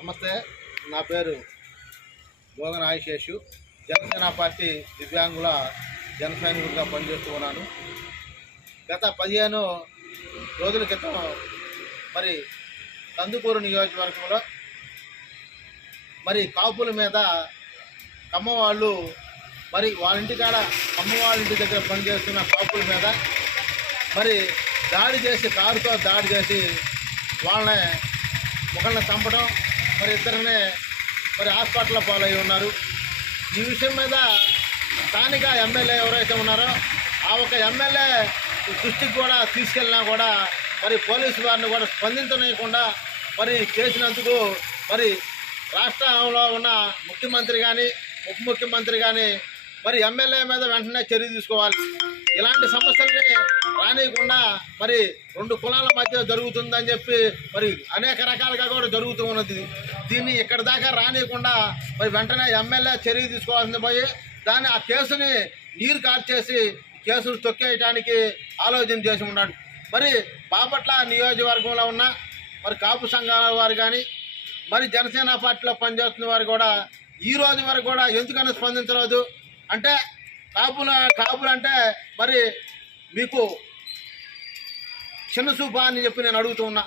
నమస్తే, నా పేరు గోగన ఆయుషేషు. జనసేన పార్టీ దివ్యాంగుల జన సైనికుడిగా పనిచేస్తూ ఉన్నాను. గత 15 రోజుల క్రితం మరి కందుకూరు నియోజకవర్గంలో మరి కాపుల మీద కమ్మ వాళ్ళు మరి వాళ్ళ ఇంటికాడ కమ్మ వాళ్ళ ఇంటి దగ్గర పనిచేస్తున్న కాపుల మీద మరి కారుతో దాడి చేసి వాళ్ళని ఒకళ్ళని చంపడం, మరి ఇద్దరినే మరి హాస్పిటల్లో పాలై ఉన్నారు. ఈ విషయం మీద స్థానిక ఎమ్మెల్యే ఎవరైతే ఉన్నారో ఆ ఒక ఎమ్మెల్యే దృష్టికి కూడా తీసుకెళ్ళినా కూడా మరి పోలీసు వారిని కూడా స్పందించనీయకుండా మరి చేసినందుకు మరి రాష్ట్రంలో ఉన్న ముఖ్యమంత్రి కానీ ఉప ముఖ్యమంత్రి కానీ మరి ఎమ్మెల్యే మీద వెంటనే చర్య తీసుకోవాలి. ఇలాంటి సమస్యల్ని రానియకుండా మరి 2 కులాల మధ్య జరుగుతుందని చెప్పి మరి అనేక రకాలుగా కూడా జరుగుతూ ఉన్నది. దీన్ని ఇక్కడ దాకా రానియకుండా మరి వెంటనే ఎమ్మెల్యే చర్య తీసుకోవాల్సింది పోయి ఆ కేసుని నీరు కార్చేసి కేసులు తొక్కేయడానికి ఆలోచన చేసి ఉన్నాడు. మరి బాపట్ల నియోజకవర్గంలో ఉన్న మరి కాపు సంఘాల వారు కానీ మరి జనసేన పార్టీలో పనిచేస్తున్న వారు కూడా ఈ రోజు వరకు కూడా ఎందుకని స్పందించలేదు అంటే కాపులు అంటే మరి మీకు చిన్న చూపా అని చెప్పి నేను అడుగుతూ ఉన్నా.